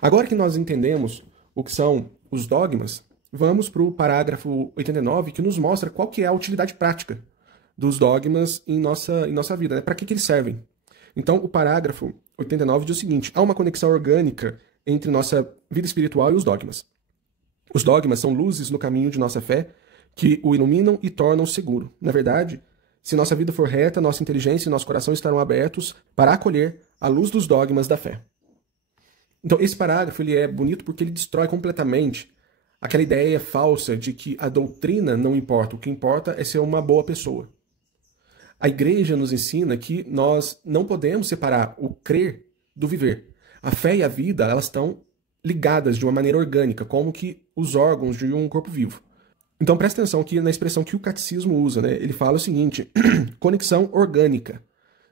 Agora que nós entendemos o que são os dogmas, vamos para o parágrafo 89, que nos mostra qual que é a utilidade prática dos dogmas em nossa vida, né? Para que eles servem? Então, o parágrafo 89 diz o seguinte: há uma conexão orgânica entre nossa vida espiritual e os dogmas. Os dogmas são luzes no caminho de nossa fé que o iluminam e tornam seguro. Na verdade, se nossa vida for reta, nossa inteligência e nosso coração estarão abertos para acolher a luz dos dogmas da fé. Então, esse parágrafo ele é bonito porque ele destrói completamente aquela ideia falsa de que a doutrina não importa, o que importa é ser uma boa pessoa. A igreja nos ensina que nós não podemos separar o crer do viver. A fé e a vida, elas estão ligadas de uma maneira orgânica, como que os órgãos de um corpo vivo. Então presta atenção aqui na expressão que o catecismo usa, né? Ele fala o seguinte: conexão orgânica.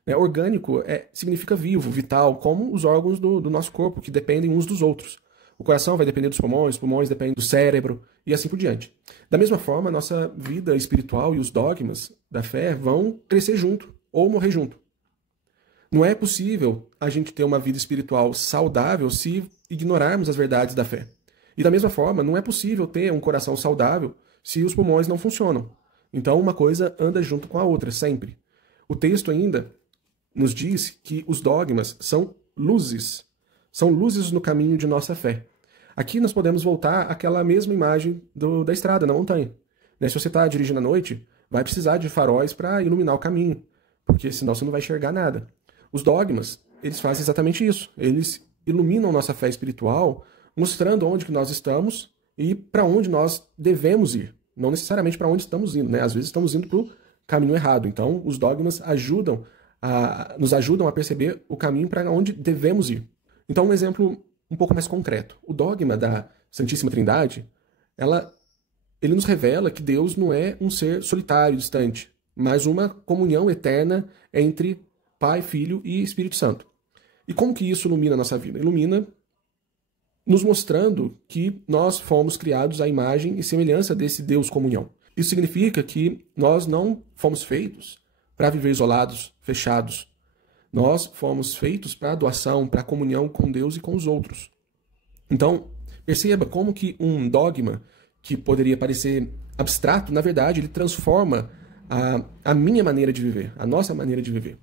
Né? Orgânico significa vivo, vital, como os órgãos do nosso corpo, que dependem uns dos outros. O coração vai depender dos pulmões, os pulmões dependem do cérebro, e assim por diante. Da mesma forma, a nossa vida espiritual e os dogmas da fé vão crescer junto, ou morrer junto. Não é possível a gente ter uma vida espiritual saudável se ignorarmos as verdades da fé. E da mesma forma, não é possível ter um coração saudável se os pulmões não funcionam. Então, uma coisa anda junto com a outra, sempre. O texto ainda nos diz que os dogmas são luzes no caminho de nossa fé. Aqui nós podemos voltar àquela mesma imagem da estrada, na montanha. Né? Se você está dirigindo à noite, vai precisar de faróis para iluminar o caminho, porque senão você não vai enxergar nada. Os dogmas, eles fazem exatamente isso. Eles iluminam nossa fé espiritual, mostrando onde que nós estamos e para onde nós devemos ir. Não necessariamente para onde estamos indo, né? Às vezes estamos indo para o caminho errado. Então, os dogmas nos ajudam a perceber o caminho para onde devemos ir. Então, um exemplo um pouco mais concreto. O dogma da Santíssima Trindade, ele nos revela que Deus não é um ser solitário, distante, mas uma comunhão eterna entre Pai, Filho e Espírito Santo. E como que isso ilumina a nossa vida? Ilumina nos mostrando que nós fomos criados à imagem e semelhança desse Deus comunhão. Isso significa que nós não fomos feitos para viver isolados, fechados. Nós fomos feitos para a doação, para a comunhão com Deus e com os outros. Então, perceba como que um dogma que poderia parecer abstrato, na verdade, ele transforma a minha maneira de viver, a nossa maneira de viver.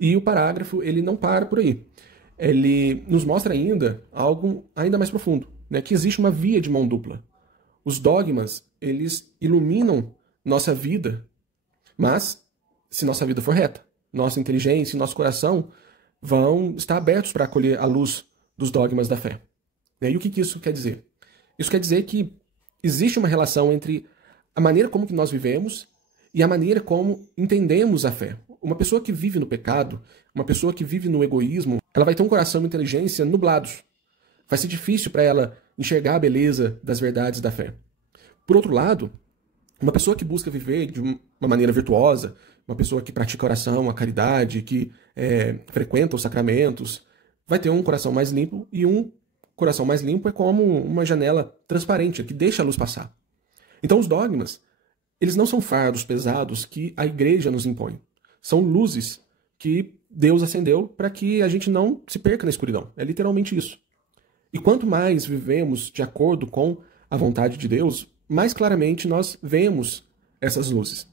E o parágrafo, ele não para por aí. Ele nos mostra ainda algo ainda mais profundo, né? Que existe uma via de mão dupla. Os dogmas, eles iluminam nossa vida, mas se nossa vida for reta, nossa inteligência e nosso coração vão estar abertos para acolher a luz dos dogmas da fé. E o que isso quer dizer? Isso quer dizer que existe uma relação entre a maneira como que nós vivemos e a maneira como entendemos a fé. Uma pessoa que vive no pecado, uma pessoa que vive no egoísmo, ela vai ter um coração e inteligência nublados. Vai ser difícil para ela enxergar a beleza das verdades da fé. Por outro lado, uma pessoa que busca viver de uma maneira virtuosa, uma pessoa que pratica oração, a caridade, que frequenta os sacramentos, vai ter um coração mais limpo, e um coração mais limpo é como uma janela transparente, que deixa a luz passar. Então os dogmas, eles não são fardos pesados que a igreja nos impõe. São luzes que Deus acendeu para que a gente não se perca na escuridão. É literalmente isso. E quanto mais vivemos de acordo com a vontade de Deus, mais claramente nós vemos essas luzes.